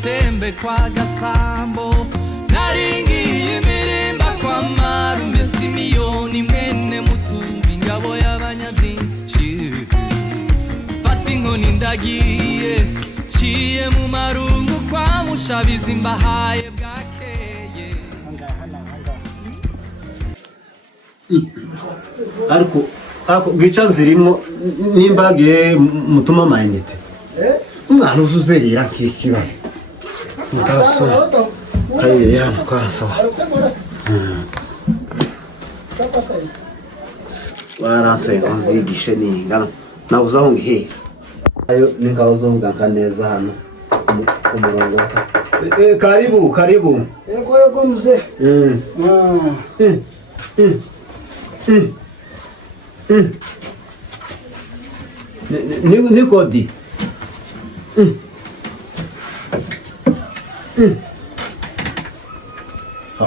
matembe kwa Gasambo naringiye imirimba kwa Marume Simiyoni mwene Mutumbi ngabo y'abanyabyinshi fata inkoni ndagiye ciye mu marungu kwa Mushabizi mbahaye bwakeye ariko gica zirimo nimbagiye mutuma amayinite umwana uzuzerera nk'ikibazo mudaso kaye yamukaso warantoye nzigishe ningana nabuze aho ngihe ayo ningaho zovuga kaneza hano umurongo karibu yego mzee ni kodi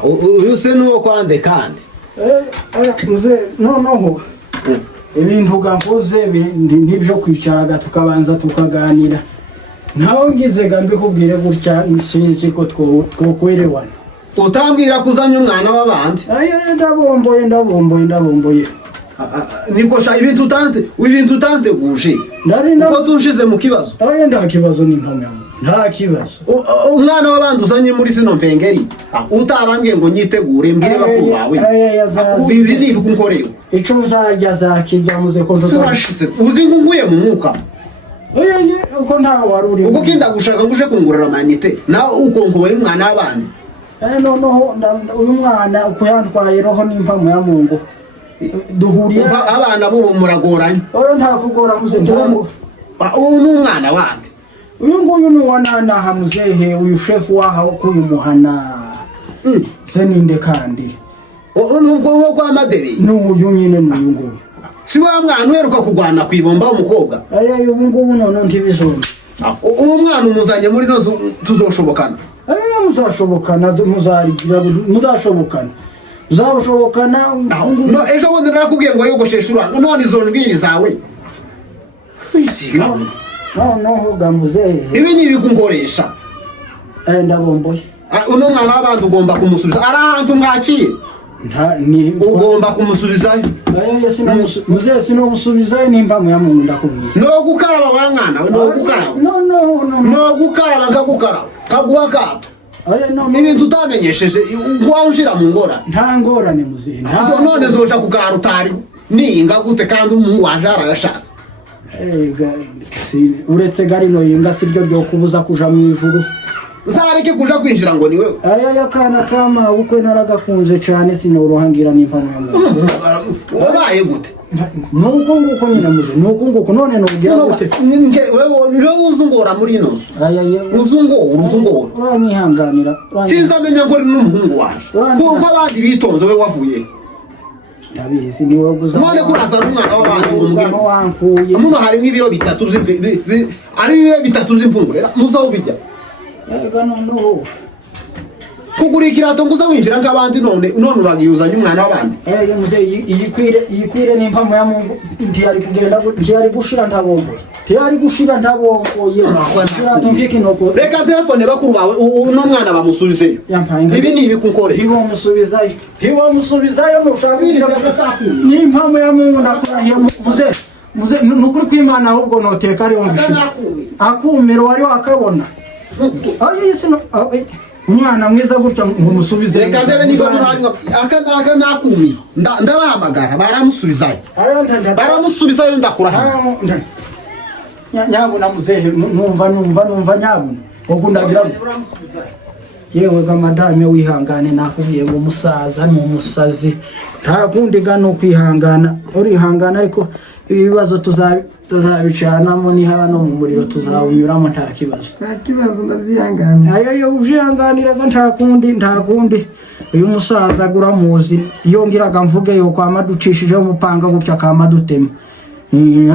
uyu se nuwo kwande kandi mzee noneho ibintu gamvuze nibyo kwicaraga tukabanza tukaganira naho ngizega mbikubwire gutya sinzi ko twokwerewana utambwira kuzanya umwana w'abandi ndabomboye niko sha ibintu utanteguje uko tunshize mu kibazo nta kibazo n'intomero nta kibazo umwana w'abandi uzanye muri sino mpengeri utarambwiye ngo nyitegure mbwire bakuru bawe ibi ni ibikunkoreye icyo uzarya zakirya muze ko turashize uzi ngo nguye mu mwuka uko ntawe wari uri uko kinda gushaka nguje kungurira amanite nawe ukongoye umwana w'abandi noneho uyu mwana uko yantwaye roho n'impamo ya Mungu duhuriye abana bo muragoranye nta kugora muze uyu ni umwana wanjye uyu nguyu ni wananaha muzehe uyu shefu waha kuyu muhana se ninde kandi nubwo kwa madebe n'uyu nyine n'uyu nguyu si wa mwana uheruka kugwana kwibomba umukobwa ubu ngubu none ntibizonye uwo mwana umuzanye muri nozo tuzoshobokana muzashobokana ejo bundi narakubwiye ngo yogosheshe uranga none izo njwiri zawe noneho gamuzehe ibi ni ibikunkoresha ndabomboye uno mwana w'abandi ugomba kumusubiza ari ahantu mwakiye ugomba kumusubizayo muzehe sinomusubizayo n'impamo ya Mungu ndakubwiye no gukaraba wa mwana we no gukaraba ngagukaraba kaguha kato ibintu utamenyesheje wawushira mu ngora nta ngorane muzehe none zoja kugara utari ninga gute kandi umuntu waje arayashatse uretse garino yinga siryo ryo kubuza kuja mu ijuru zareke kuja kwinjira ngo ni wewe yakana kama ukwe naragakunze cyane sinorohangira n'impamo ya Mungu wabaye gute nuko nguko nyina muze nuko nguko none nugira gute wewe niwe uzungora muri inozo uzungora uranyihanganira sinzamenya ngo ari n'umuhungu waje kuko abandi bitonze we wavuye ndabizi ni wowe guza none kuraza n'umwana w'abandi ngo mbwira wankuye muno harimo ibiro bitatu ari ibiro bitatu z'impungure muzaho bijya noneho kugura ikirato nguza winjira nk'abandi none uragiyuzanya umwana w'abandi iyikwire n'impamo ya Mungu ntiyari gushira ndabomboye reka telefone bakuru bawe uno mwana bamusubizeyo ibi ni ibikunkoreye ntiwamusubizayo nushaka n'impamo ya Mungu ndakurahiye muze nukuri kw'Imana ahubwo noteka ari wumvishije akumiro wari wakabona umwana mwiza gutya ngo musubize reka ndebe niba aka nakumi ndabahamagara baramusubizayo ndakurahiye nyabuna muzehe numva nyabuna ubwo ndagira yewe ga madame wihangane nakubwiye ngo musaza ni umusazi nta kundi gano kwihangana urihangana ariko ibibazo tuzabicanamo ni hano mu muriro tuzawunyuramo nta kibazo ndavyihangana ayo ubyihanganira nta kundi uyu musaza guramuzi iyo ngiraga mvuge yo kwa maducishije umupanga gutya kamadutema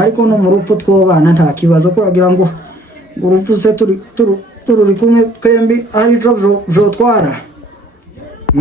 ariko no mu rupfu twobana nta kibazo kuragira ngo urupfu se turi kumwe twembi ari jo twara